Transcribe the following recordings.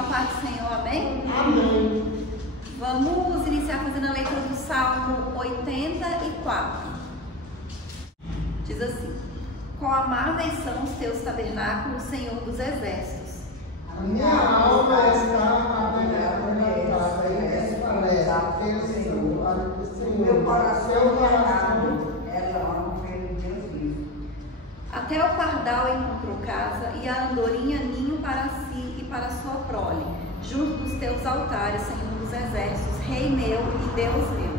a paz do Senhor, amém? Amém. Vamos iniciar fazendo a leitura do Salmo 84. Diz assim: quão amáveis são os teus tabernáculos, Senhor dos exércitos. A minha alma está aberta na casa e desfalece pelo Senhor. Meu coração ela ama pelo Deus vivo. Até o pardal encontrou casa e a andorinha ninho para si e para sua prole, junto dos teus altares, Senhor dos exércitos, Rei meu e Deus meu.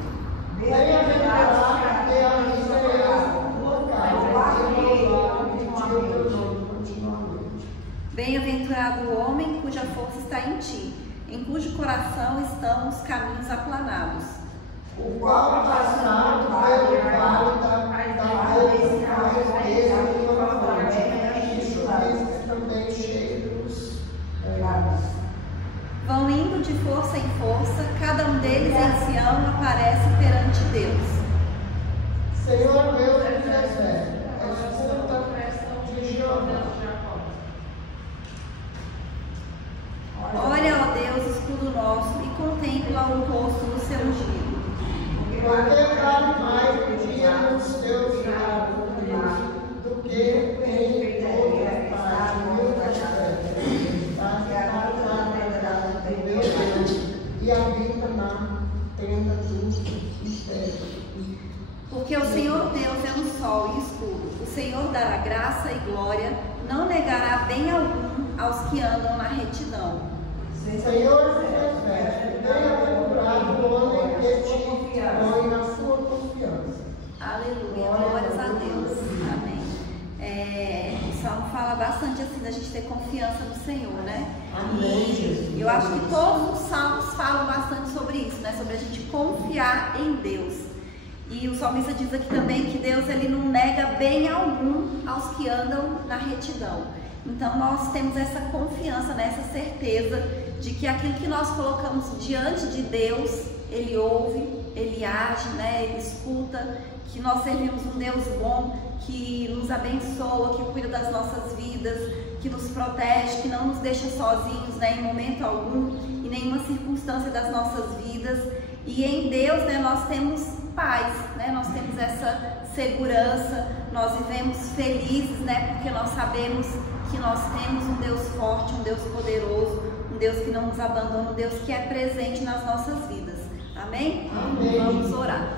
Bem-aventurado que a misericórdia do local e louvado o teu nome continuamente. Bem-aventurado o homem cuja força está em ti, em cujo coração estão os caminhos aplanados. O qual passado pelo vale da tristeza e novamente, também cheios Vão indo de força em força, cada um deles em Sião aparece perante Deus. Senhor Deus dos exércitos, escuta de Jeová. Olha, ó Deus, escudo nosso, e contempla o rosto do seu ungido. Porque vale mais o dia dos teus lábios do que em toda parte e habita na tenda dos mistérios. Porque o Senhor Deus é um sol e escudo. O Senhor dará graça e glória, não negará bem algum aos que andam na retidão. Senhor dos exércitos, bem-aventurado o homem que te põe na sua confiança. Aleluia, glórias a Deus. Amém. O Salmo fala bastante assim da gente ter confiança no Senhor, né? Amém, Jesus. Eu acho que todos os salmos falam bastante sobre isso, né? Sobre a gente confiar em Deus. E o salmista diz aqui também que Deus ele não nega bem algum aos que andam na retidão. Então nós temos essa confiança, né? Essa certeza de que aquilo que nós colocamos diante de Deus, Ele ouve, Ele age, né? Ele escuta, que nós servimos um Deus bom, que nos abençoa, que cuida das nossas vidas, que nos protege, que não nos deixa sozinhos, né? Em momento algum, em nenhuma circunstância das nossas vidas. E em Deus, né? Nós temos paz, né? Nós temos essa segurança, nós vivemos felizes, né? Porque nós sabemos que nós temos um Deus forte, um Deus poderoso, um Deus que não nos abandona, um Deus que é presente nas nossas vidas. Amém? Amém. Vamos orar.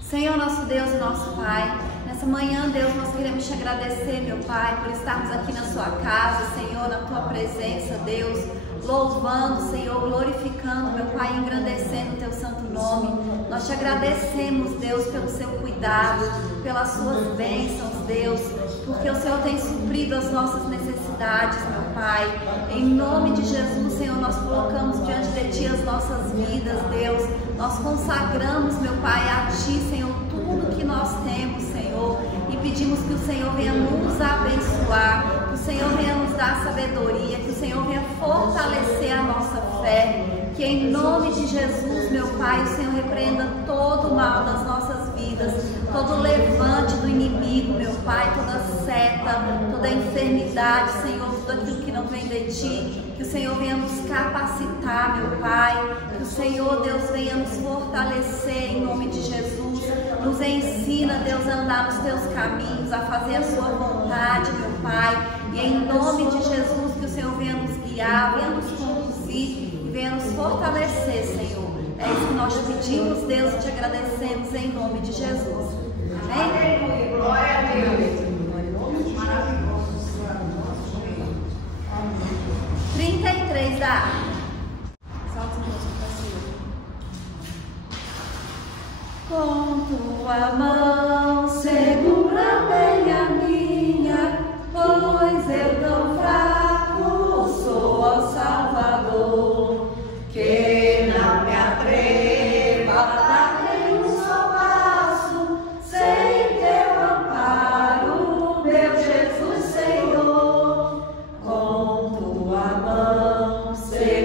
Senhor, nosso Deus e nosso Pai, nessa manhã, Deus, nós queremos te agradecer, meu Pai, por estarmos aqui na sua casa, Senhor, na tua presença, Deus, louvando, Senhor, glorificando, meu Pai, engrandecendo o teu santo nome. Nós te agradecemos, Deus, pelo seu cuidado, pelas suas bênçãos, Deus, porque o Senhor tem suprido as nossas necessidades, meu Pai. Em nome de Jesus, Senhor, nós colocamos diante de Ti as nossas vidas, Deus. Nós consagramos, meu Pai, a Ti, Senhor, tudo que nós temos, Senhor, e pedimos que o Senhor venha nos abençoar, que o Senhor venha nos dar sabedoria, que o Senhor venha fortalecer a nossa fé, que em nome de Jesus, meu Pai, o Senhor repreenda todo o mal das nossas vidas, todo o levante do inimigo, meu Pai, toda seta, toda enfermidade, Senhor, tudo aquilo que não vem de Ti, que o Senhor venha nos capacitar, meu Pai, que o Senhor, Deus, venha nos fortalecer em nome de Jesus, nos ensina, Deus, a andar nos Teus caminhos, a fazer a Sua vontade, meu Pai, e em nome de Jesus, que o Senhor venha nos guiar, venha nos conduzir, venha nos fortalecer, Senhor. É isso que nós te pedimos, Deus, e te agradecemos em nome de Jesus. Amém? Glória a Deus. 33 da arte. Solta o músico para cima. Com tua mão segura bem a minha, pois eu tão fraco sou, ó Salvador, que não me atreva a dar nem um só passo sem teu amparo, meu Jesus Senhor. Com tua mão segura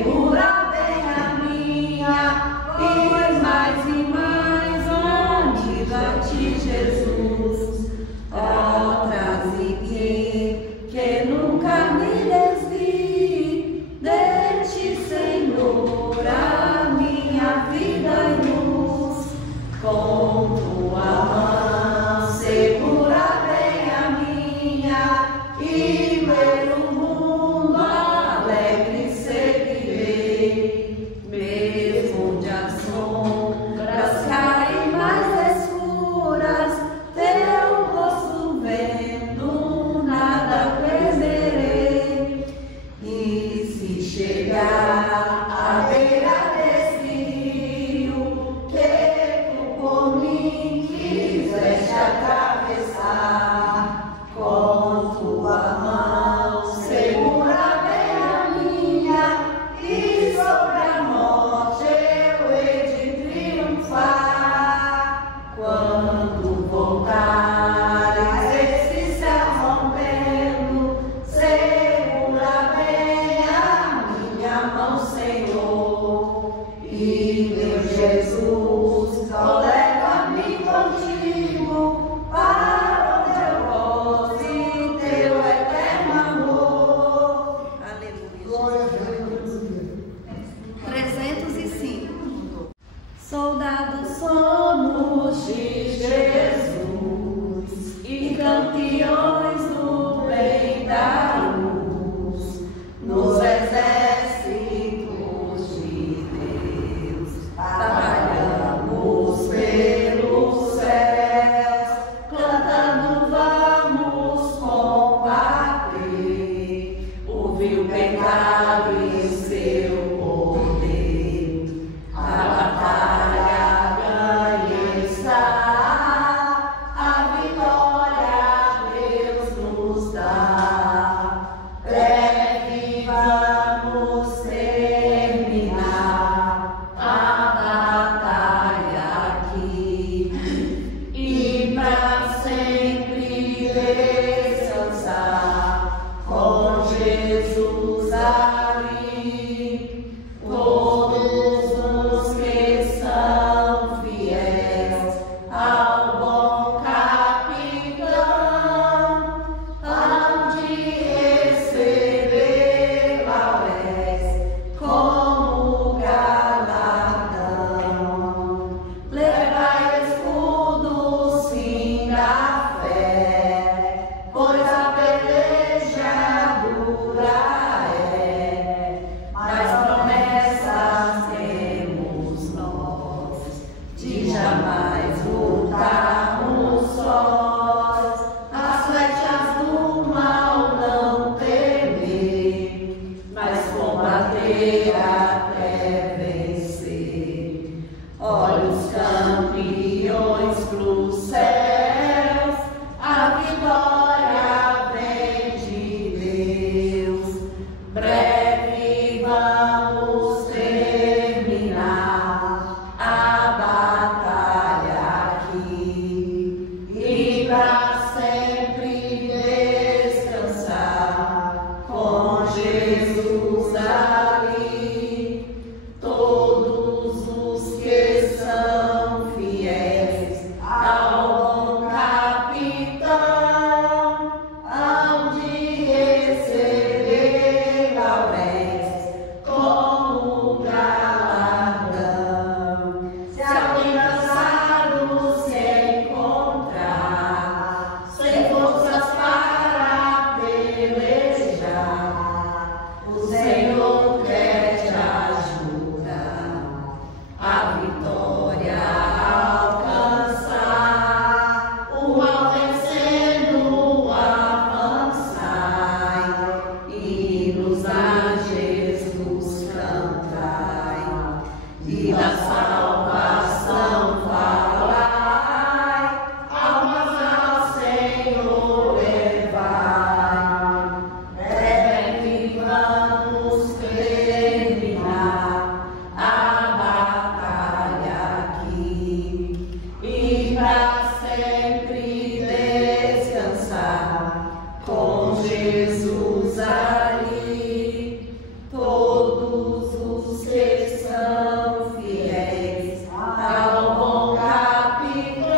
Jesus ali, todos os que são fiéis ao bom capitão,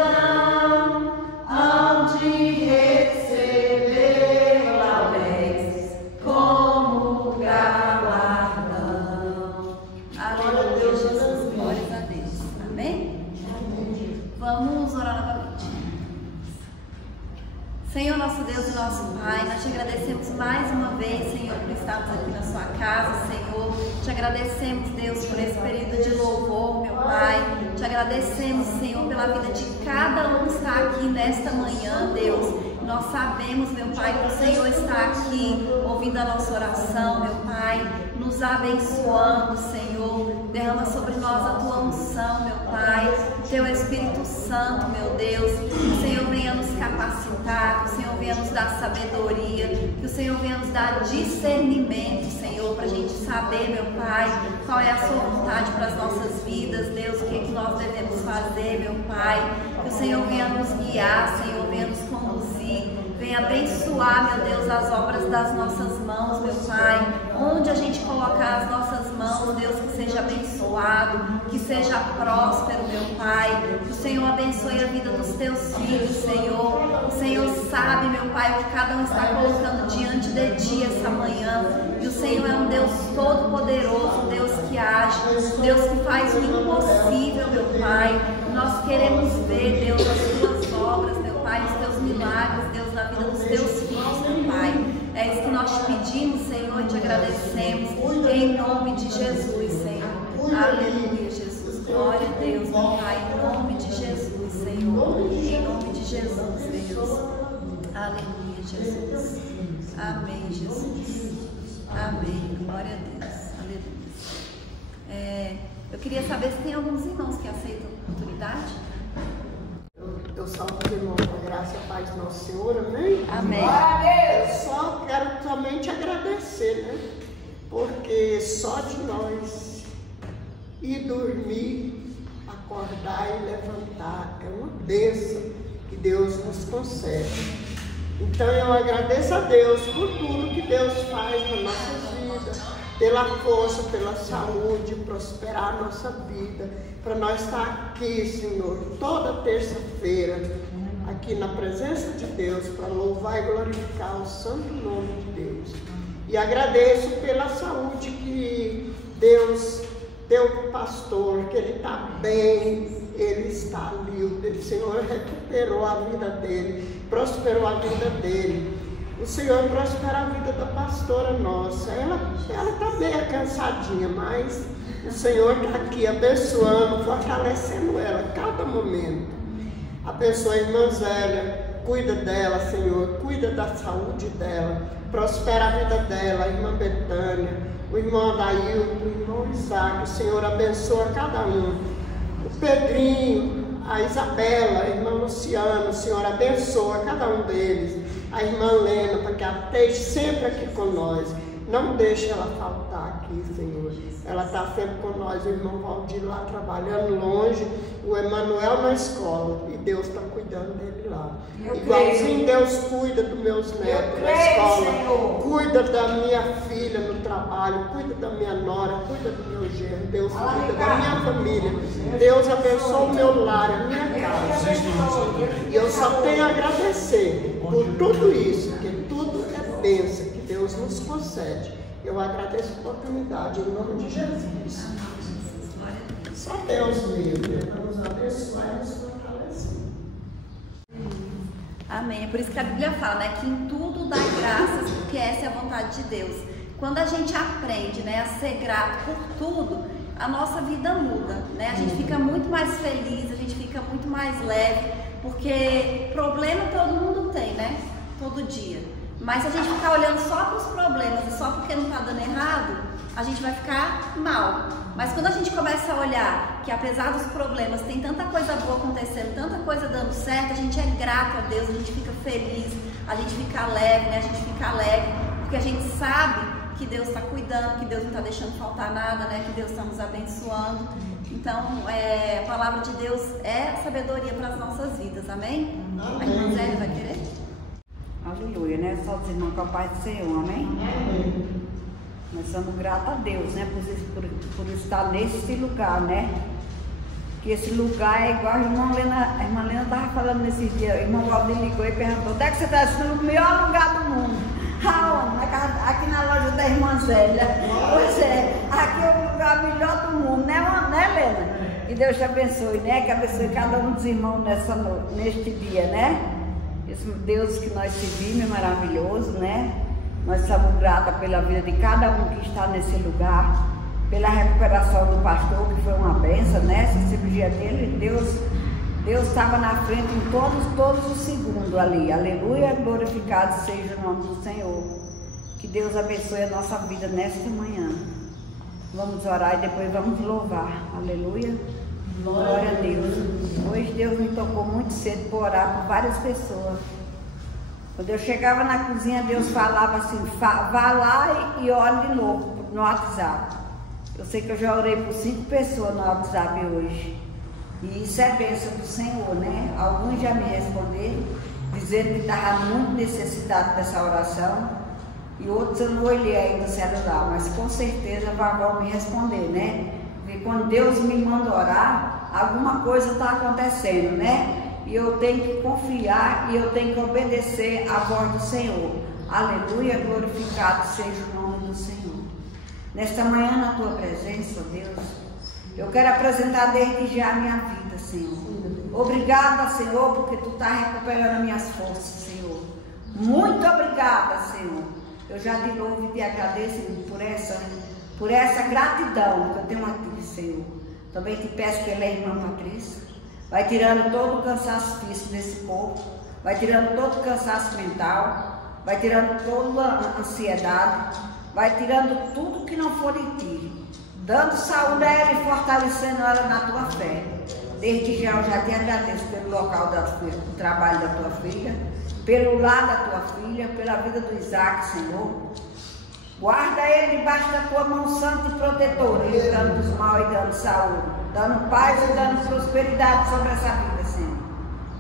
hão de receber alegres como galardão. Aleluia, Jesus, glórias a Deus. Amém? Vamos orar novamente. Senhor, nosso Deus e nosso Pai, nós te agradecemos mais uma vez, Senhor, por estarmos aqui na sua casa, Senhor. Te agradecemos, Deus, por esse período de louvor, meu Pai. Te agradecemos, Senhor, pela vida de cada um que está aqui nesta manhã, Deus. Nós sabemos, meu Pai, que o Senhor está aqui ouvindo a nossa oração, meu Pai, nos abençoando, Senhor. Derrama sobre nós a tua unção, meu Pai, o teu Espírito Santo, meu Deus. Que o Senhor venha nos capacitar, que o Senhor venha nos dar sabedoria, que o Senhor venha nos dar discernimento, Senhor, para a gente saber, meu Pai, qual é a sua vontade para as nossas vidas, Deus, o que é que nós devemos fazer, meu Pai. Que o Senhor venha nos guiar, Senhor, venha nos conduzir, venha abençoar, meu Deus, as obras das nossas mãos, meu Pai. Onde a gente colocar as nossas mãos, Deus, que seja abençoado, que seja próspero, meu Pai. Que o Senhor abençoe a vida dos teus filhos, Senhor. O Senhor sabe, meu Pai, o que cada um está colocando diante de ti essa manhã. E o Senhor é um Deus todo-poderoso, um Deus que age, um Deus que faz o impossível, meu Pai. Nós queremos ver, Deus, as tuas obras, meu Pai, os teus milagres, Deus, na vida dos teus filhos, meu Pai. É isso que nós te pedimos, Senhor, e te agradecemos, em nome de Jesus, Senhor. Aleluia, Jesus. Glória a Deus, meu Pai, em nome de Jesus, Senhor. Em nome de Jesus, Deus. Aleluia, Jesus. Amém, Jesus. Amém. Glória a Deus. Aleluia. Eu queria saber se tem alguns irmãos que aceitam a oportunidade. Eu salvo os irmãos com a graça e a paz do nosso Senhor, amém? Amém. Eu só quero somente agradecer, né? Porque só de nós ir dormir, acordar e levantar é uma bênção que Deus nos concede. Então eu agradeço a Deus por tudo que Deus faz na nossa vida, pela força, pela saúde, prosperar a nossa vida, para nós estar aqui, Senhor, toda terça-feira, aqui na presença de Deus, para louvar e glorificar o santo nome de Deus. E agradeço pela saúde que Deus deu para o pastor, que ele está bem, ele está livre, o Senhor recuperou a vida dele, prosperou a vida dele. O Senhor prospera a vida da pastora nossa. Ela está meio cansadinha, mas o Senhor está aqui abençoando, fortalecendo ela a cada momento. Abençoa a irmã Zélia, cuida dela, Senhor, cuida da saúde dela, prospera a vida dela, a irmã Betânia, o irmão Adailton, o irmão Isaac. O Senhor abençoa cada um. O Pedrinho, a Isabela, a irmã Luciana, o Senhor abençoa cada um deles. A irmã Lena, para que ela esteja sempre aqui com nós. Não deixe ela faltar aqui, Senhor. Ela está sempre com nós. O irmão Valdir lá trabalhando longe, o Emanuel na escola. E Deus está cuidando dele lá. Igualzinho Deus cuida dos meus netos na escola. Senhor. Cuida da minha filha no trabalho. Cuida da minha nora. Cuida do meu genro. Deus cuida da minha família. Deus abençoa o meu lar, a minha casa. E eu só tenho a agradecer por tudo isso, porque tudo é bênção que Deus nos concede. Eu agradeço a oportunidade, em nome de Jesus. Só Deus mesmo, para nos abençoar e nos fortalecer. Amém. É por isso que a Bíblia fala, né, que em tudo dá graças, porque essa é a vontade de Deus. Quando a gente aprende, né, a ser grato por tudo, a nossa vida muda, né? A gente fica muito mais feliz, a gente fica muito mais leve, porque problema todo mundo tem, né? Todo dia. Mas se a gente ficar olhando só para os problemas e só porque não está dando errado, a gente vai ficar mal. Mas quando a gente começa a olhar que apesar dos problemas tem tanta coisa boa acontecendo, tanta coisa dando certo, a gente é grato a Deus, a gente fica feliz, a gente fica leve, né? A gente fica alegre, porque a gente sabe que Deus está cuidando, que Deus não está deixando faltar nada, né? Que Deus está nos abençoando. Então, a palavra de Deus é sabedoria para as nossas vidas, amém? A irmã Zélia vai querer? A Aleluia, né? Só os irmãos com a paz do Senhor, amém? Amém. Nós somos gratos a Deus, né? Por estar nesse lugar, né? Que esse lugar é igual a irmã Lena estava falando nesses dias. O irmão Valdir ligou e perguntou: onde é que você está? No melhor lugar do mundo. Aonde? Aqui na loja da irmã Zélia. Pois é, aqui é o lugar melhor do mundo, né, Lena? Que Deus te abençoe, né? Que abençoe cada um dos irmãos neste dia, né? Esse Deus que nós servimos é maravilhoso, né? Nós somos gratos pela vida de cada um que está nesse lugar, pela recuperação do pastor, que foi uma bênção, né? Essa cirurgia dele, Deus estava na frente em todos os segundos ali. Aleluia, glorificado seja o nome do Senhor. Que Deus abençoe a nossa vida nesta manhã. Vamos orar e depois vamos louvar. Aleluia. Glória a Deus. Hoje Deus me tocou muito cedo para orar por várias pessoas. Quando eu chegava na cozinha, Deus falava assim: vá lá e ore de novo no WhatsApp. Eu sei que eu já orei por 5 pessoas no WhatsApp hoje. E isso é bênção do Senhor, né? Alguns já me responderam, dizendo que estava muito necessitado dessa oração. E outros eu não olhei ainda o celular, mas com certeza vão me responder, né? Porque quando Deus me manda orar, alguma coisa está acontecendo, né? E eu tenho que confiar e eu tenho que obedecer à voz do Senhor. Aleluia, glorificado seja o nome do Senhor. Nesta manhã, na tua presença, Deus, eu quero apresentar desde já a minha vida, Senhor. Obrigada, Senhor, porque tu está recuperando as minhas forças, Senhor. Muito obrigada, Senhor. Eu já de novo te agradeço por essa gratidão que eu tenho a ti, Senhor. Também te peço pela irmã Patrícia. Vai tirando todo o cansaço físico desse corpo, vai tirando todo o cansaço mental, vai tirando toda a ansiedade, vai tirando tudo que não for de ti, dando saúde a ela e fortalecendo ela na tua fé. Desde já eu já te agradeço pelo local do trabalho da tua filha, pelo lar da tua filha, pela vida do Isaac, Senhor. Guarda ele debaixo da tua mão santa e protetora, livrando dos mal e dando saúde, dando paz e dando prosperidade sobre essa vida, Senhor.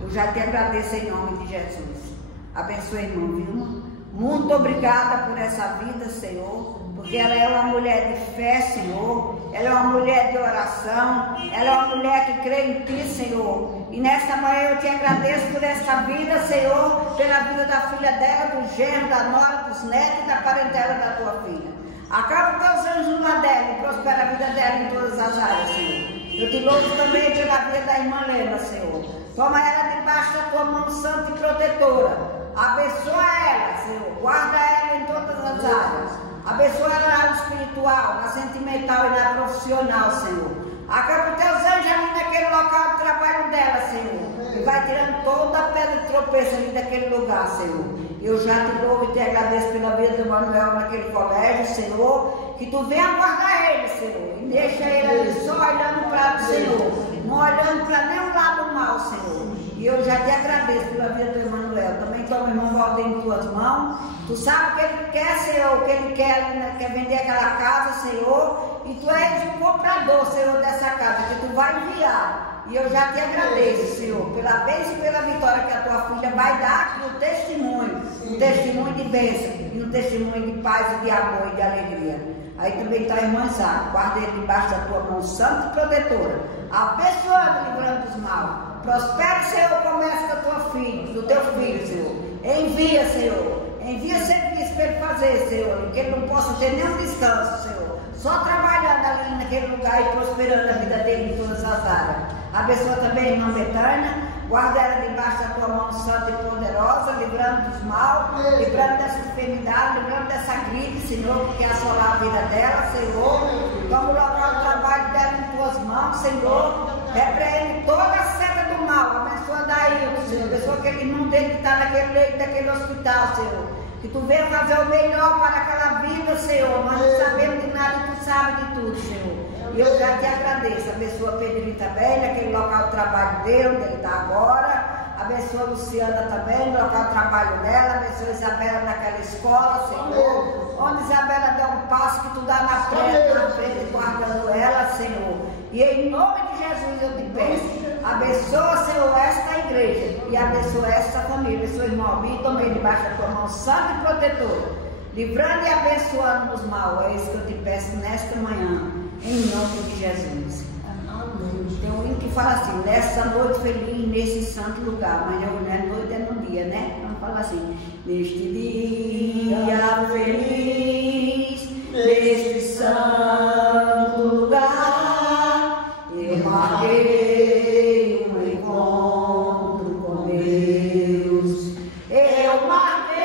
Eu já te agradeço em nome de Jesus. Abençoe a irmã Vilma. Muito obrigada por essa vida, Senhor, porque ela é uma mulher de fé, Senhor. Ela é uma mulher de oração. Ela é uma mulher que crê em ti, Senhor. E nesta manhã eu te agradeço por esta vida, Senhor, pela vida da filha dela, do genro, da nora, dos netos e da parentela da tua filha. Acaba teus anjos no lado dela e prospera a vida dela em todas as áreas, Senhor. Eu te louvo também pela vida da irmã Lena, Senhor. Toma ela debaixo da tua mão santa e protetora. Abençoa ela, Senhor. Guarda ela em todas as áreas. Abençoa ela na área espiritual, na sentimental e na profissional, Senhor. Acaba teus anjos ali naquele local de trabalho dela, Senhor. E vai tirando toda a pedra de tropeço ali daquele lugar, Senhor. Eu já te louvo e te agradeço pela vida do Manuel naquele colégio, Senhor. Que tu venha guardar ele, Senhor. E deixa ele ali só olhando para o Senhor. Não olhando para nenhum lado mal, Senhor. E eu já te agradeço pela vida do Emanuel. Também toma o irmão Valdir em tuas mãos. Tu sabe o que ele quer, Senhor, o que ele quer vender aquela casa, Senhor. E tu és o comprador, Senhor, dessa casa, que tu vai enviar. E eu já te agradeço, Senhor, pela bênção e pela vitória que a tua filha vai dar aqui, o testemunho. Um testemunho de bênção e um testemunho de paz e de amor e de alegria. Aí também está a irmã Isaac. Guarda ele debaixo da tua mão santa e protetora. Abençoando, livrando dos mal. Prospere, Senhor, o comércio da tua filha, do teu filho, Senhor. Envia, Senhor. Envia serviço para ele fazer, Senhor. Que ele não possa ter nenhum descanso, Senhor. Só trabalhando ali naquele lugar e prosperando a vida dele em todas as áreas. Abençoa também a irmã Betânia. Guarda ela debaixo da tua mão santa e poderosa, livrando dos mal, livrando dessa enfermidade, livrando dessa gripe, Senhor, que quer assolar a vida dela, Senhor. Vamos local o trabalho dela em tuas mãos, Senhor. Repreende toda a seta do mal. Abençoa Daílton, Senhor. Abençoa aquele irmão dele que está naquele leito daquele hospital, Senhor. Que tu venha fazer o melhor para aquela vida, Senhor. Nós não sabemos de nada e tu sabes de tudo, Senhor. E eu já te agradeço. Abençoa Pedrinho também, naquele local de trabalho dele, onde ele está agora. Abençoa a Luciana também, no local de trabalho dela. Abençoa a Isabela naquela escola, Senhor. Onde Isabela der um passo, que tu dá na frente, guardando ela, Senhor. E em nome de Jesus eu te peço. Abençoa, Senhor, esta igreja e abençoa essa família, seu irmão, e tomei debaixo da tua mão santa e protetora, livrando e abençoando dos mal. É isso que eu te peço nesta manhã, em nome de Jesus. Amém. Tem um hino que fala assim: nessa noite feliz, nesse santo lugar, mas não é noite, é no dia, né? Vamos falar assim: neste dia feliz, neste santo lugar, eu marquei um encontro com Deus. Eu marquei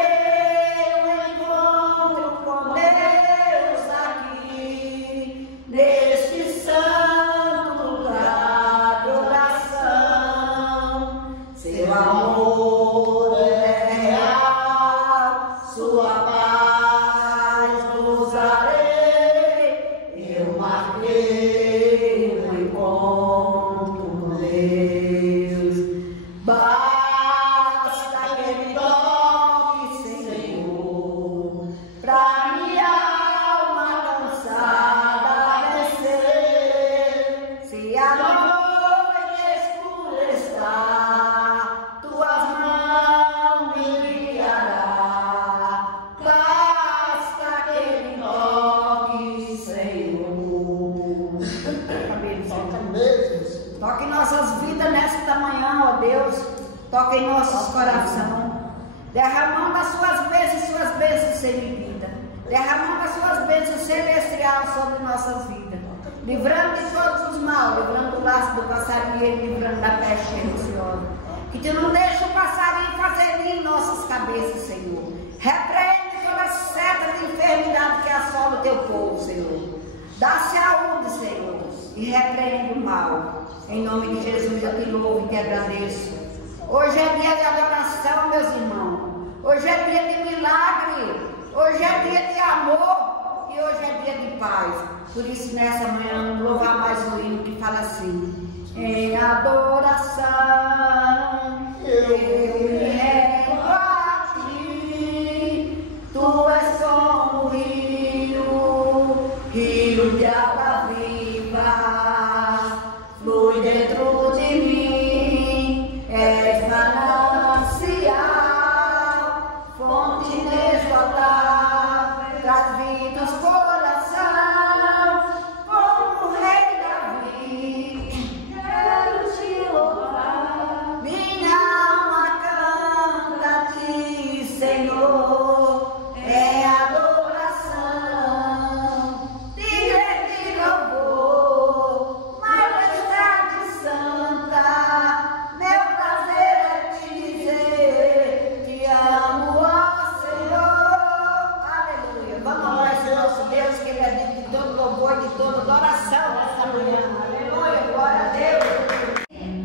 um encontro com Deus aqui, neste santo lugar de oração. Seu amor é real, sua paz gozarei. Eu marquei um encontro com Deus. Basta que me toque, Senhor, pra minha alma cansada vencer. Se a noite escura está, tuas mãos me guiará. Basta que me toque, Senhor. Toca mesmo. Toque em nossas vidas nesta manhã, ó Deus. Toque em nossos corações. Derramando as suas bênçãos sem medida. Derramando as suas bênçãos celestiais sobre nossas vidas. Livrando de todos os mal, livrando do laço do passarinheiro, livrando da peste perniciosa. Que tu não deixa o passarinho fazer ninho em nossas cabeças, Senhor. Repreende toda seta de enfermidade que assola o teu povo, Senhor. Dá saúde, Senhor, e repreende o mal. Em nome de Jesus eu te louvo e te agradeço. Hoje é dia de adoração, meus irmãos. Hoje é dia de milagre. Hoje é dia de amor. E hoje é dia de paz. Por isso, nessa manhã, vamos louvar mais um hino que fala assim: em adoração eu me rendo a ti. Tu és como rio de água viva, flui dentro de mim. És manancial, fonte inesgotável, traz vida aos coração. Como o rei Davi, quero te louvar. Minha alma canta a ti, Senhor, em adoração. De grande louvor, majestade santa, meu prazer é te dizer, te amo, ó Senhor. Aleluia. Vamos orar esse nosso Deus, que Ele é digno de todo louvor, de toda adoração nessa manhã. Aleluia, glória a Deus.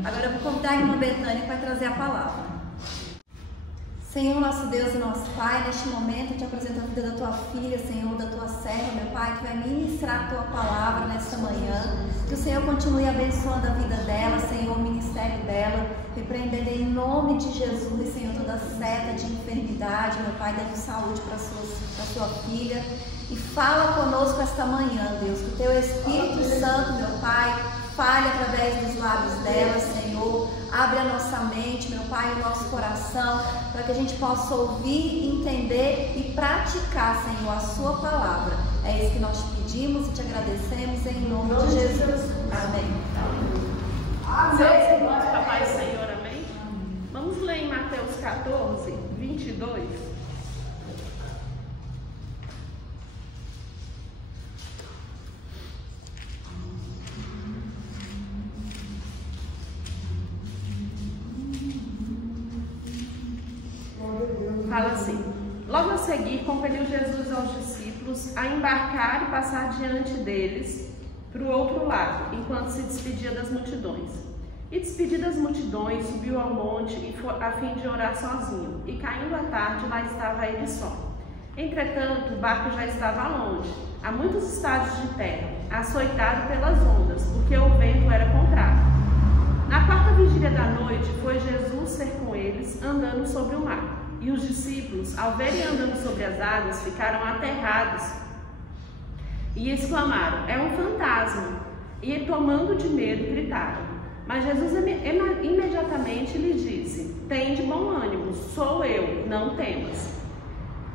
Agora eu vou convidar a irmã Betânia para trazer a palavra. Senhor, nosso Deus e nosso Pai, neste momento eu te apresento a vida da tua filha, Senhor, da tua serva, meu Pai, que vai ministrar a tua palavra nesta manhã. Que o Senhor continue abençoando a vida dela, Senhor, o ministério dela, repreendendo em nome de Jesus, Senhor, toda seta de enfermidade, meu Pai, dando saúde para sua filha. E fala conosco esta manhã, Deus, que o teu Espírito Santo, meu Pai, fale através dos lábios dela, Senhor. Abre a nossa mente, meu Pai, o nosso coração, para que a gente possa ouvir, entender e praticar, Senhor, a sua palavra. É isso que nós te pedimos e te agradecemos em nome de Jesus. Amém. Amém. Papai Senhor, amém? Vamos ler em Mateus 14, 22. Fala assim: logo a seguir compeliu Jesus aos discípulos a embarcar e passar diante deles para o outro lado, enquanto se despedia das multidões. E despedido das multidões, subiu ao monte a fim de orar sozinho, e caindo a tarde, lá estava ele só. Entretanto, o barco já estava longe, a muitos estádios de terra, açoitado pelas ondas, porque o vento era contrário. Na quarta vigília da noite, foi Jesus ter com eles, andando sobre o mar. E os discípulos, ao verem andando sobre as águas, ficaram aterrados e exclamaram: é um fantasma! E tomando de medo, gritaram. Mas Jesus imediatamente lhe disse: tende bom ânimo, sou eu, não temas.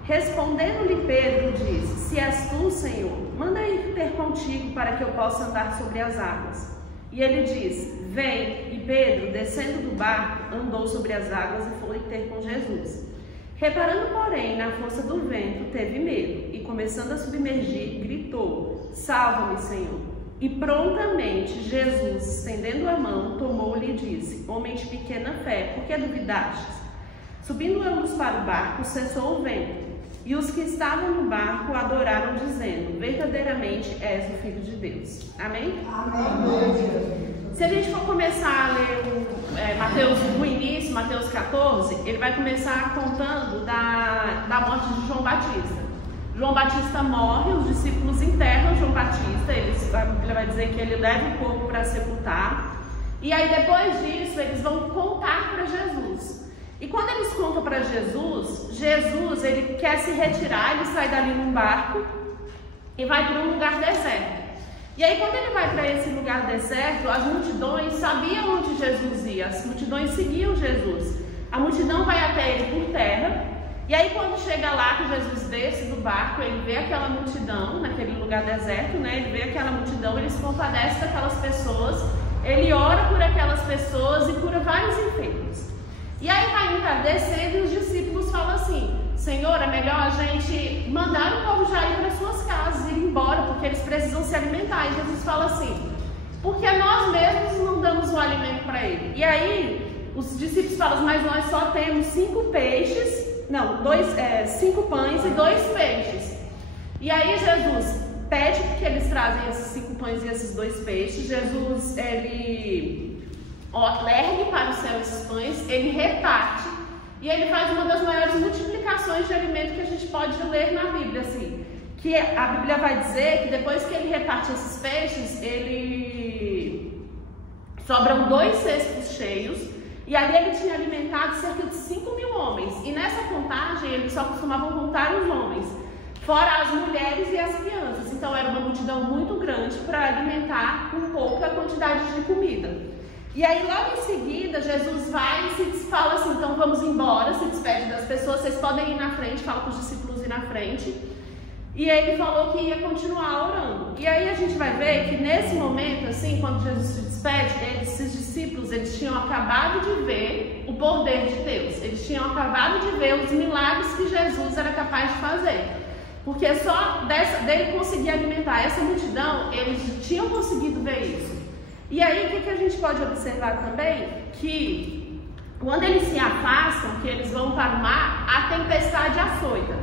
Respondendo-lhe Pedro, disse: se és tu, Senhor, manda ir ter contigo para que eu possa andar sobre as águas. E ele disse: vem. E Pedro, descendo do barco, andou sobre as águas e foi ter com Jesus. Reparando, porém, na força do vento, teve medo, e começando a submergir, gritou: salva-me, Senhor. E prontamente Jesus, estendendo a mão, tomou-lhe e disse: homem de pequena fé, por que duvidastes? Subindo ambos para o barco, cessou o vento. E os que estavam no barco adoraram, dizendo: verdadeiramente és o Filho de Deus. Amém? Amém. Se a gente for começar a ler Mateus do início, Mateus 14, ele vai começar contando da morte de João Batista. João Batista morre, os discípulos enterram João Batista, a Bíblia vai dizer que ele leva o corpo para sepultar. E aí depois disso eles vão contar para Jesus. E quando eles contam para Jesus, ele quer se retirar, ele sai dali num barco e vai para um lugar deserto. E aí quando ele vai para esse lugar deserto, as multidões sabiam onde Jesus ia, as multidões seguiam Jesus. A multidão vai até ele por terra, e aí quando chega lá que Jesus desce do barco, ele vê aquela multidão, naquele lugar deserto, né? Ele vê aquela multidão, ele se compadece daquelas pessoas, ele ora por aquelas pessoas e cura vários enfermos. E aí vai entardecendo e os discípulos falam assim: Senhor, é melhor a gente mandar o povo já ir para suas casas, ir embora, porque eles precisam se alimentar. E Jesus fala assim: porque nós mesmos não damos o alimento para ele. E aí os discípulos falam: mas nós só temos 5 pães e 2 peixes. E aí Jesus pede que eles trazem esses 5 pães e esses 2 peixes. Jesus, ele ergue para o céu esses pães, ele reparte e ele faz uma das maiores multiplicações de alimento que a gente pode ler na Bíblia, assim, que a Bíblia vai dizer que depois que ele reparte esses peixes, ele sobram 2 cestos cheios, e ali ele tinha alimentado cerca de 5.000 homens, e nessa contagem eles só costumavam contar os homens, fora as mulheres e as crianças. Então era uma multidão muito grande para alimentar com pouca quantidade de comida. E aí logo em seguida Jesus vai e se fala assim: então vamos embora, se despede das pessoas, vocês podem ir na frente, fala para os discípulos ir na frente. E ele falou que ia continuar orando. E aí a gente vai ver que nesse momento, assim, quando Jesus se despede, esses discípulos, eles tinham acabado de ver o poder de Deus, eles tinham acabado de ver os milagres que Jesus era capaz de fazer. Porque só dele conseguir alimentar essa multidão, eles tinham conseguido ver isso. E aí, o que a gente pode observar também? Que quando eles se afastam, que eles vão para o mar, a tempestade afoita.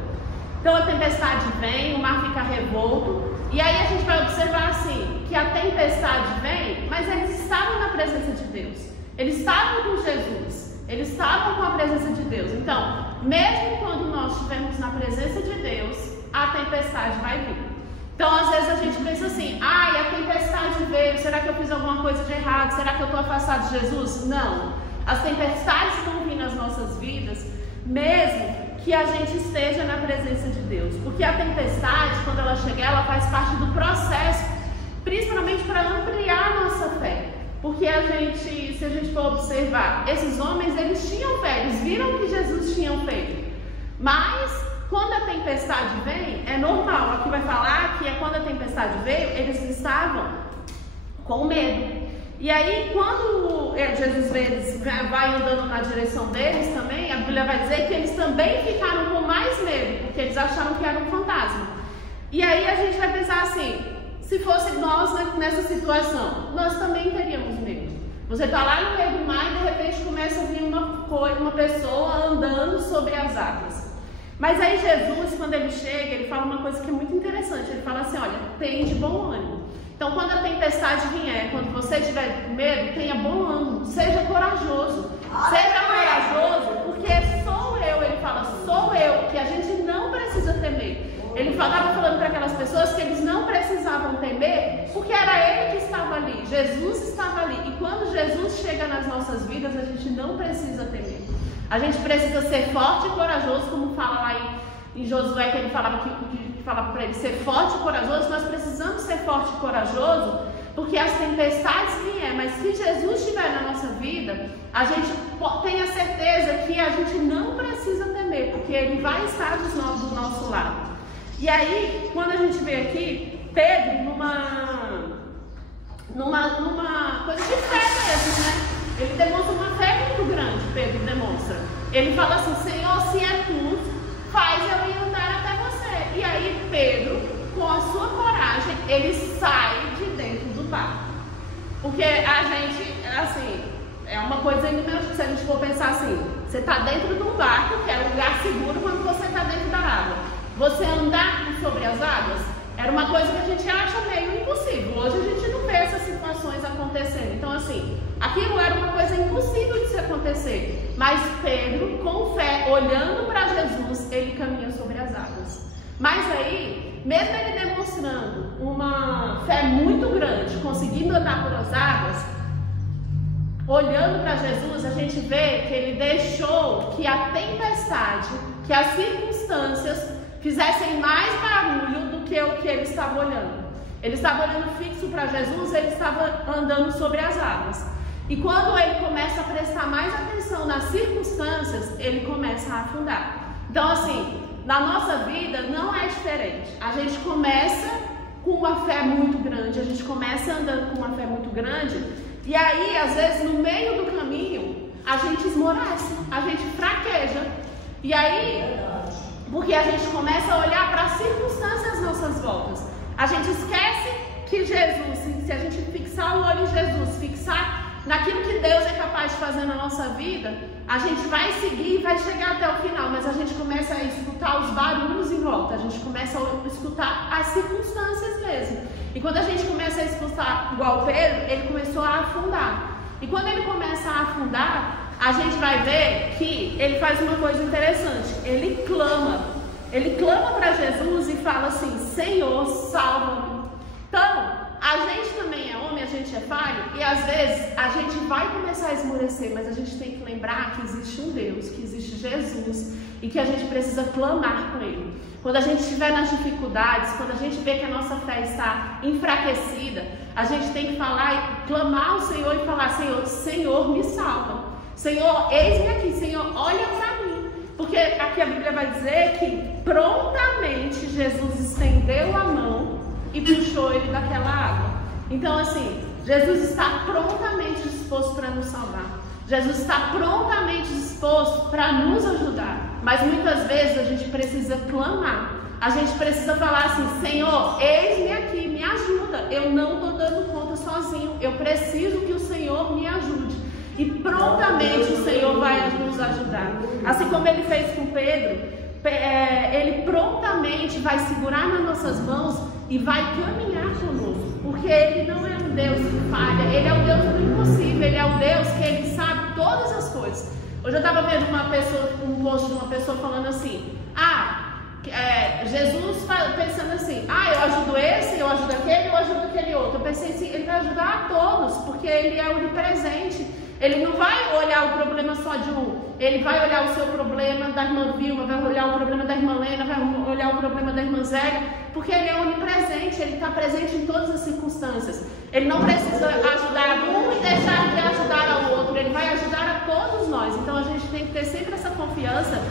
Então a tempestade vem, o mar fica revolto, e aí a gente vai observar assim, que a tempestade vem, mas eles estavam na presença de Deus. Eles estavam com Jesus, eles estavam com a presença de Deus. Então, mesmo quando nós estivermos na presença de Deus, a tempestade vai vir. Então, às vezes a gente pensa assim: ai, a tempestade veio, será que eu fiz alguma coisa de errado? Será que eu estou afastado de Jesus? Não. As tempestades vão vir nas nossas vidas, mesmo que a gente esteja na presença de Deus. Porque a tempestade, quando ela chegar, ela faz parte do processo, principalmente para ampliar a nossa fé. Porque se a gente for observar, esses homens, eles tinham fé, eles viram o que Jesus tinha feito. Mas quando a tempestade vem, é normal. Aqui vai falar que quando a tempestade veio, eles estavam com medo. E aí, quando Jesus vai andando na direção deles também, a Bíblia vai dizer que eles também ficaram com mais medo, porque eles acharam que era um fantasma. E aí a gente vai pensar assim: se fosse nós nessa situação, nós também teríamos medo. Você está lá no meio do mar e de repente começa a vir uma pessoa andando sobre as águas. Mas aí Jesus, quando ele chega, ele fala uma coisa que é muito interessante. Ele fala assim: olha, tende bom ânimo. Então quando a tempestade vier, quando você tiver medo, tenha bom ânimo, seja corajoso. Seja corajoso, porque sou eu, ele fala, sou eu, que a gente não precisa temer. Ele estava falando para aquelas pessoas que eles não precisavam temer, porque era ele que estava ali, Jesus estava ali. E quando Jesus chega nas nossas vidas, a gente não precisa temer. A gente precisa ser forte e corajoso, como fala lá em Josué, que ele falava para ele ser forte e corajoso. Nós precisamos ser forte e corajoso, porque as tempestades vierem, mas se Jesus estiver na nossa vida, a gente tem a certeza que a gente não precisa temer, porque Ele vai estar do nosso lado. E aí, quando a gente vê aqui, Pedro, numa coisa de fé mesmo, né? Ele demonstra uma fé muito grande, Pedro demonstra. Ele fala assim, Senhor, se é tu, faz eu ir andar até você. E aí Pedro, com a sua coragem, ele sai de dentro do barco. Porque a gente, assim, é uma coisa inaudita, se a gente for pensar assim, você está dentro de um barco, que é um lugar seguro quando você está dentro da água. Você andar sobre as águas era uma coisa que a gente acha meio impossível. Hoje a gente não vê essas situações acontecendo. Então, assim, aquilo era uma coisa impossível de se acontecer. Mas Pedro, com fé, olhando para Jesus, ele caminha sobre as águas. Mas aí, mesmo ele demonstrando uma fé muito grande, conseguindo andar por as águas, olhando para Jesus, a gente vê que ele deixou que a tempestade, que as circunstâncias fizessem mais barulho do que o que ele estava olhando. Ele estava olhando fixo para Jesus, ele estava andando sobre as águas. E quando ele começa a prestar mais atenção nas circunstâncias, ele começa a afundar. Então, assim, na nossa vida não é diferente. A gente começa com uma fé muito grande, a gente começa andando com uma fé muito grande, e aí, às vezes, no meio do caminho, a gente esmorece, a gente fraqueja. E aí, porque a gente começa a olhar para as circunstâncias às nossas voltas. A gente esquece que Jesus, se a gente fixar o olho em Jesus, fixar naquilo que Deus é capaz de fazer na nossa vida, a gente vai seguir e vai chegar até o final, mas a gente começa a escutar os barulhos em volta, a gente começa a escutar as circunstâncias mesmo. E quando a gente começa a escutar igual Pedro, ele começou a afundar. E quando ele começa a afundar, a gente vai ver que ele faz uma coisa interessante. Ele clama para Jesus e fala assim, Senhor, salva-me. Então, a gente também é homem, a gente é falho, e às vezes a gente vai começar a esmorecer, mas a gente tem que lembrar que existe um Deus, que existe Jesus, e que a gente precisa clamar com Ele. Quando a gente estiver nas dificuldades, quando a gente vê que a nossa fé está enfraquecida, a gente tem que falar e clamar ao Senhor e falar, Senhor, me salva. Senhor, eis-me aqui, Senhor, olha para mim. Porque aqui a Bíblia vai dizer que prontamente Jesus estendeu a mão e puxou ele daquela água. Então, assim, Jesus está prontamente disposto para nos salvar. Jesus está prontamente disposto para nos ajudar. Mas muitas vezes a gente precisa clamar. A gente precisa falar assim, Senhor, eis-me aqui, me ajuda. Eu não estou dando conta sozinho. Eu preciso que o Senhor me ajude. E prontamente o Senhor vai nos ajudar. Assim como Ele fez com Pedro, Ele prontamente vai segurar nas nossas mãos e vai caminhar conosco. Porque Ele não é um Deus que falha, Ele é o Deus do impossível, Ele é o Deus que Ele sabe todas as coisas. Hoje eu estava vendo um post de uma pessoa falando assim, Jesus pensando assim, eu ajudo esse, eu ajudo aquele, eu ajudo aquele outro. Eu pensei assim, Ele vai ajudar a todos, porque Ele é onipresente. Ele não vai olhar o problema só de um. Ele vai olhar o seu problema da irmã Vilma, vai olhar o problema da irmã Lena, vai olhar o problema da irmã Zélia, porque Ele é onipresente, Ele está presente em todas as circunstâncias. Ele não precisa ajudar um e deixar de ajudar ao outro. Ele vai ajudar a todos nós. Então a gente tem que ter sempre essa confiança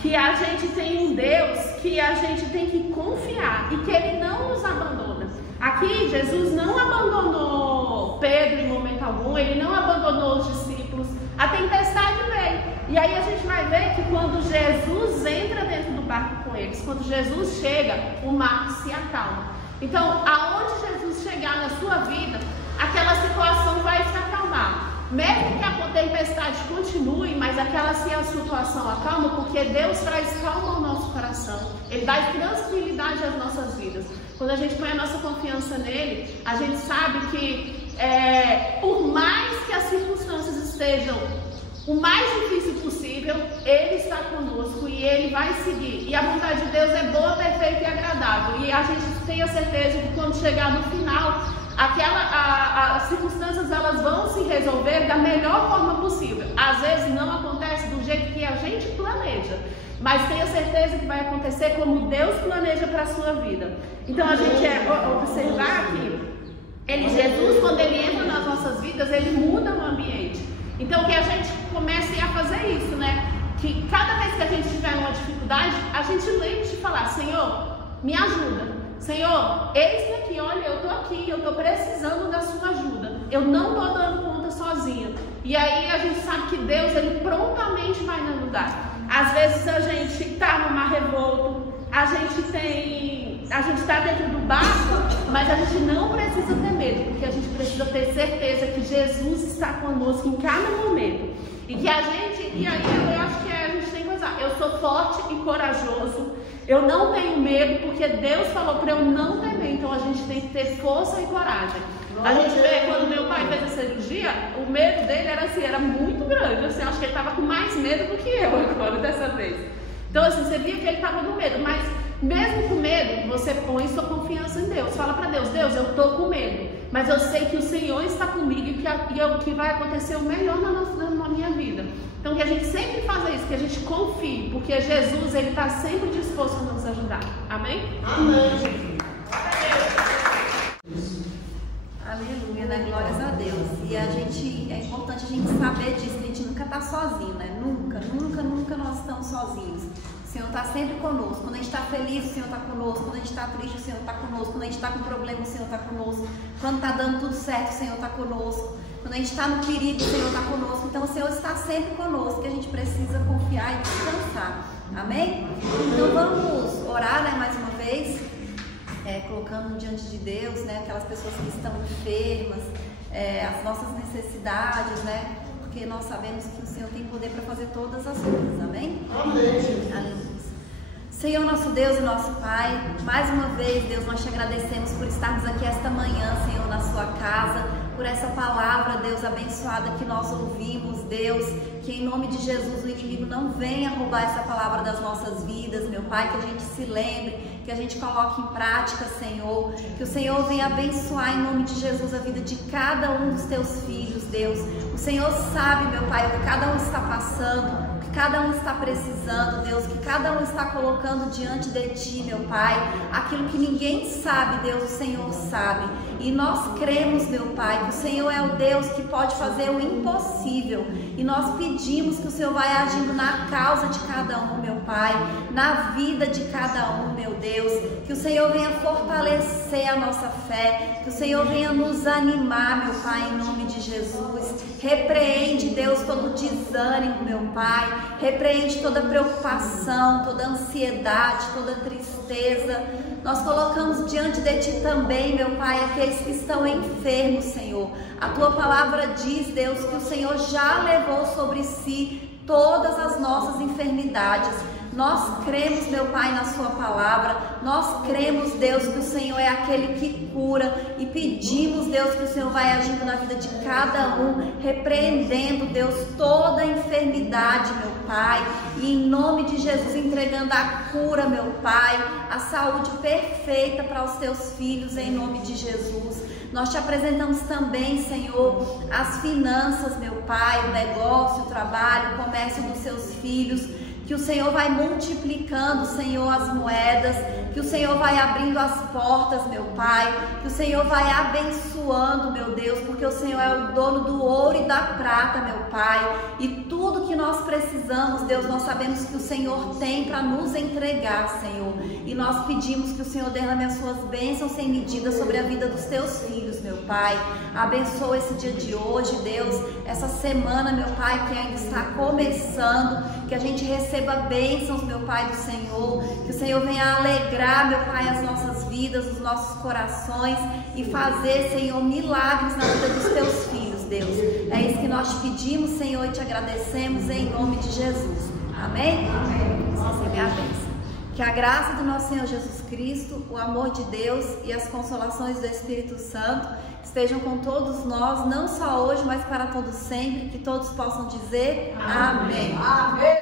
que a gente tem um Deus que a gente tem que confiar e que Ele não nos abandona. Aqui Jesus não abandonou Pedro em momento algum, Ele não abandonou os discípulos. A tempestade veio. E aí a gente vai ver que quando Jesus entra dentro do barco com eles, quando Jesus chega, o mar se acalma. Então, aonde Jesus chegar na sua vida, aquela situação vai se acalmar. Mesmo que a tempestade continue, mas aquela situação acalma, porque Deus traz calma ao nosso coração. Ele dá tranquilidade às nossas vidas. Quando a gente põe a nossa confiança nele, a gente sabe que por mais que as circunstâncias estejam o mais difícil possível, Ele está conosco e Ele vai seguir. E a vontade de Deus é boa, perfeita e agradável. E a gente tem a certeza que quando chegar no final, as circunstâncias elas vão se resolver da melhor forma possível. Às vezes não acontece do jeito que a gente planeja, mas tenha certeza que vai acontecer como Deus planeja para a sua vida. Então a gente observar aqui Jesus, quando ele entra nas nossas vidas, ele muda o ambiente. Então que a gente comece a fazer isso, né? Que cada vez que a gente tiver uma dificuldade, a gente lembre de falar: Senhor, me ajuda. Senhor, eis-me aqui, olha, eu tô aqui, eu tô precisando da sua ajuda. Eu não tô dando conta sozinha. E aí a gente sabe que Deus, ele prontamente vai nos ajudar. Às vezes a gente tá no mar revolto, a gente tá dentro do barco, mas a gente não precisa ter medo, porque a gente precisa ter certeza que Jesus está conosco em cada momento. E que a gente, e aí eu acho que a gente tem que usar: eu sou forte e corajoso, eu não tenho medo, porque Deus falou para eu não temer. Então a gente tem que ter força e coragem. A gente vê, quando meu pai fez a cirurgia, o medo dele era assim, era muito grande. Assim, acho que ele estava com mais medo do que eu agora dessa vez. Então assim, você via que ele estava com medo, mas mesmo com medo, você põe sua confiança em Deus. Fala para Deus: Deus, eu tô com medo, mas eu sei que o Senhor está comigo e que vai acontecer o melhor na minha vida. Então que a gente sempre faça isso, que a gente confie, porque Jesus, ele está sempre disposto a nos ajudar. Amém? Amém. Aleluia, né? Glórias a Deus. E é importante a gente saber disso, que a gente nunca está sozinho, né? Nunca nós estamos sozinhos. O Senhor está sempre conosco. Quando a gente está feliz, o Senhor está conosco. Quando a gente está triste, o Senhor está conosco. Quando a gente está com problema, o Senhor está conosco. Quando está dando tudo certo, o Senhor está conosco. Quando a gente está no perigo, o Senhor está conosco. Então o Senhor está sempre conosco, que a gente precisa confiar e descansar. Amém? Então vamos orar, né, mais uma vez, colocando diante de Deus, né, aquelas pessoas que estão enfermas, as nossas necessidades, né? Porque nós sabemos que o Senhor tem poder para fazer todas as coisas. Amém? Amém. Aleluia. Senhor, nosso Deus e nosso Pai, mais uma vez, Deus, nós te agradecemos por estarmos aqui esta manhã, Senhor, na sua casa, por essa palavra, Deus, abençoada que nós ouvimos, Deus, que em nome de Jesus o inimigo não venha roubar essa palavra das nossas vidas, meu Pai, que a gente se lembre, que a gente coloque em prática, Senhor, que o Senhor venha abençoar em nome de Jesus a vida de cada um dos teus filhos, Deus. O Senhor sabe, meu Pai, o que cada um está passando, cada um está precisando, Deus, que cada um está colocando diante de Ti, meu Pai, aquilo que ninguém sabe, Deus, o Senhor sabe, e nós cremos, meu Pai, que o Senhor é o Deus que pode fazer o impossível, e nós pedimos que o Senhor vai agindo na causa de cada um, meu Pai, na vida de cada um, meu Deus, que o Senhor venha fortalecer a nossa fé, que o Senhor venha nos animar, meu Pai, em nome de Jesus. Repreende, Deus, todo desânimo, meu Pai, repreende toda preocupação, toda ansiedade, toda tristeza. Nós colocamos diante de Ti também, meu Pai, aqueles que estão enfermos, Senhor. A Tua palavra diz, Deus, que o Senhor já levou sobre si todas as nossas enfermidades. Nós cremos, meu Pai, na Sua palavra, nós cremos, Deus, que o Senhor é aquele que cura e pedimos, Deus, que o Senhor vai agindo na vida de cada um, repreendendo, Deus, toda a enfermidade, meu Pai, e em nome de Jesus entregando a cura, meu Pai, a saúde perfeita para os Teus filhos, em nome de Jesus. Nós Te apresentamos também, Senhor, as finanças, meu Pai, o negócio, o trabalho, o comércio dos Seus filhos, que o Senhor vai multiplicando, Senhor, as moedas, que o Senhor vai abrindo as portas, meu Pai, que o Senhor vai abençoando, meu Deus, porque o Senhor é o dono do ouro e da prata, meu Pai, e tudo que nós precisamos, Deus, nós sabemos que o Senhor tem para nos entregar, Senhor, e nós pedimos que o Senhor derrame as Suas bênçãos sem medida sobre a vida dos Teus filhos, meu Pai. Abençoa esse dia de hoje, Deus, essa semana, meu Pai, que ainda está começando, que a gente receba bênçãos, meu Pai, do Senhor, que o Senhor venha alegrar, meu Pai, as nossas vidas, os nossos corações e fazer, Senhor, milagres na vida dos Teus filhos, Deus. É isso que nós te pedimos, Senhor, e te agradecemos em nome de Jesus. Amém? Amém. Recebe a bênção. Que a graça do nosso Senhor Jesus Cristo, o amor de Deus e as consolações do Espírito Santo estejam com todos nós, não só hoje, mas para todos sempre, que todos possam dizer amém. Amém.